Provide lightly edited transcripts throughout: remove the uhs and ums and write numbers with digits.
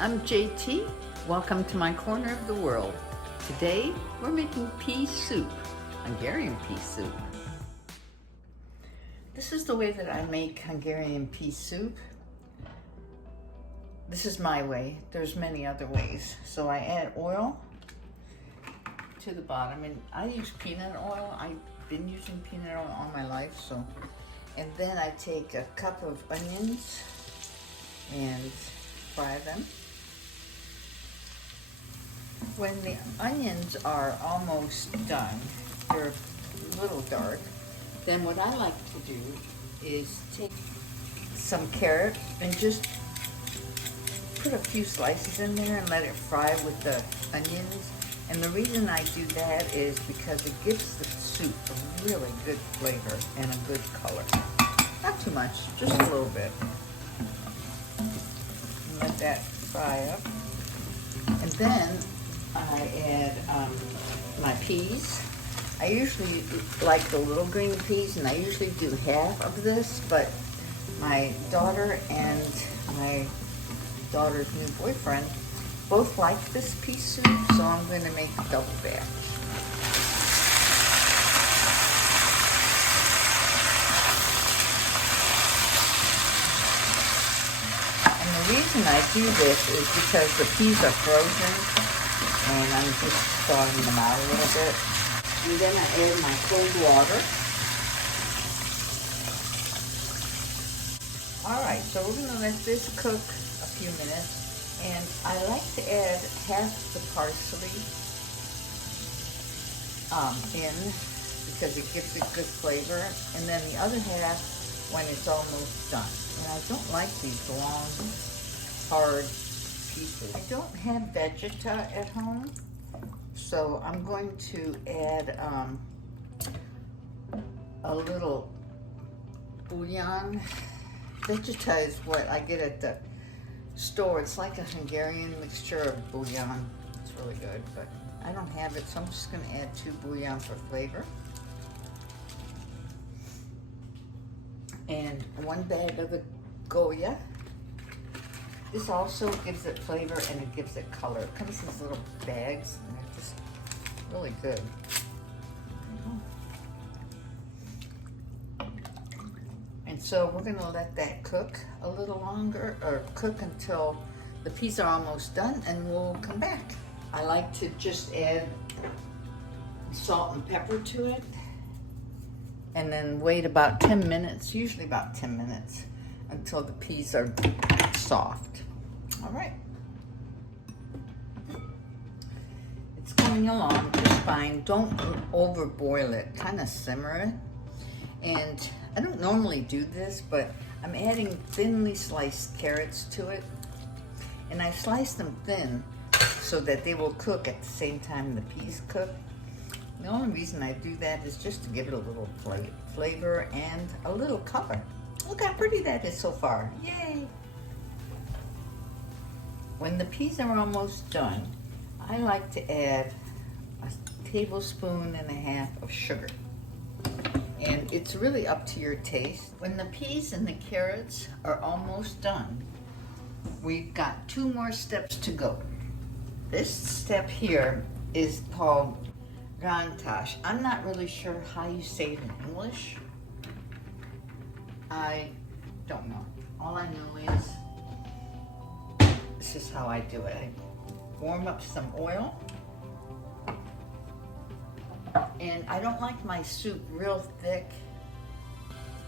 I'm JT. Welcome to my corner of the world. Today we're making pea soup, Hungarian pea soup. This is the way that I make Hungarian pea soup. This is my way. There's many other ways. So I add oil to the bottom, and I use peanut oil. I've been using peanut oil all my life. And then I take a cup of onions and fry them. When the onions are almost done, they're a little dark, then what I like to do is take some carrot and just put a few slices in there and let it fry with the onions. And the reason I do that is because it gives the soup a really good flavor and a good color. Not too much, just a little bit. And let that fry up. And then I add my peas. I usually like the little green peas, and I usually do half of this, but my daughter and my daughter's new boyfriend both like this pea soup, so I'm going to make a double batch. And the reason I do this is because the peas are frozen, and I'm just thawing them out a little bit. And then I add my cold water. Alright, so we're going to let this cook a few minutes. And I like to add half the parsley in because it gives it good flavor. And then the other half when it's almost done. And I don't like these long, hard pieces. I don't have vegeta at home, so I'm going to add a little bouillon. Vegeta is what I get at the store. It's like a Hungarian mixture of bouillon. It's really good, but I don't have it, so I'm just going to add 2 bouillon for flavor. And 1 bag of the Goya. This also gives it flavor and it gives it color. It comes in these little bags, and they're just really good. And so we're going to let that cook a little longer, or cook until the peas are almost done, and we'll come back. I like to just add salt and pepper to it, and then wait about 10 minutes, usually about 10 minutes, until the peas are soft. All right. It's coming along just fine. Don't overboil it, kind of simmer it. And I don't normally do this, but I'm adding thinly sliced carrots to it. And I slice them thin so that they will cook at the same time the peas cook. The only reason I do that is just to give it a little flavor and a little color. Look how pretty that is so far. Yay! When the peas are almost done, I like to add a tablespoon and a half of sugar. And it's really up to your taste. When the peas and the carrots are almost done, we've got 2 more steps to go. This step here is called rantash. I'm not really sure how you say it in English. I don't know. All I know is this is how I do it. I warm up some oil. And I don't like my soup real thick,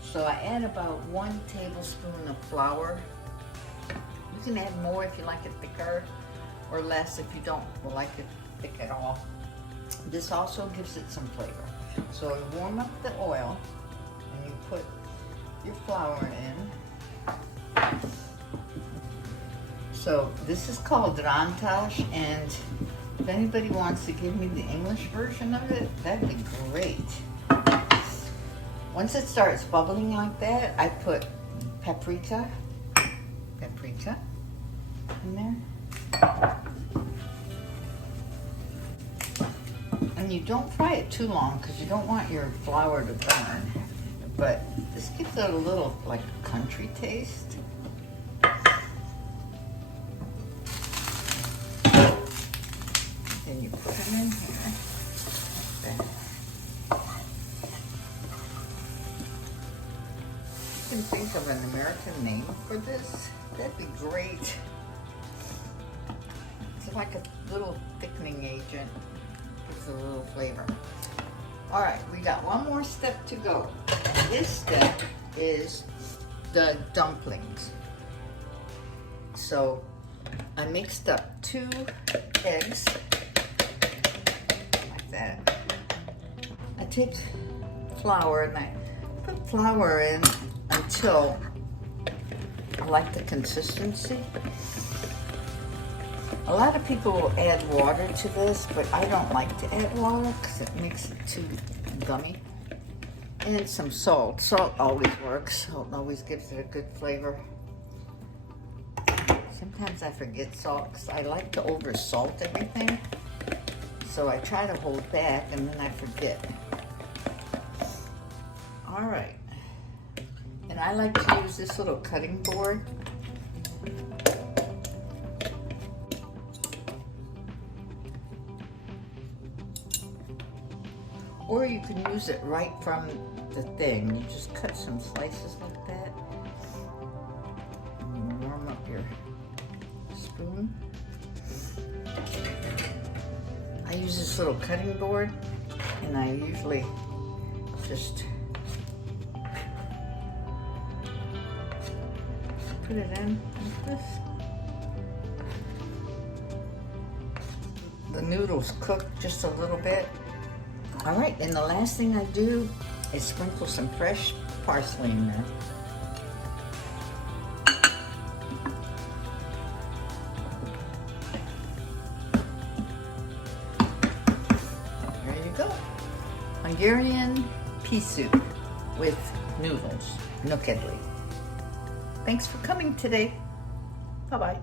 so I add about 1 tablespoon of flour. You can add more if you like it thicker, or less if you don't like it thick at all. This also gives it some flavor. So you warm up the oil, and you put your flour in. So this is called rantash, and if anybody wants to give me the English version of it, that'd be great. Once it starts bubbling like that, I put paprika in there. And you don't fry it too long because you don't want your flour to burn. But this gives it a little like country taste. Then you put them in here. Like that. You can think of an American name for this. That'd be great. It's like a little thickening agent. Gives a little flavor. All right, we got one more step to go. This step is the dumplings. So I mixed up 2 eggs, like that. I take flour and I put flour in until I like the consistency. A lot of people will add water to this, but I don't like to add water because it makes it too gummy. And some salt. Salt always works. Salt always gives it a good flavor. Sometimes I forget salt because I like to over salt everything. So I try to hold back and then I forget. All right. And I like to use this little cutting board. Or you can use it right from the thing. You just cut some slices like that. And warm up your spoon. I use this little cutting board and I usually just put it in like this. The noodles cook just a little bit. All right, and the last thing I do is sprinkle some fresh parsley in there. There you go. Hungarian pea soup with noodles, nukedli. Thanks for coming today. Bye-bye.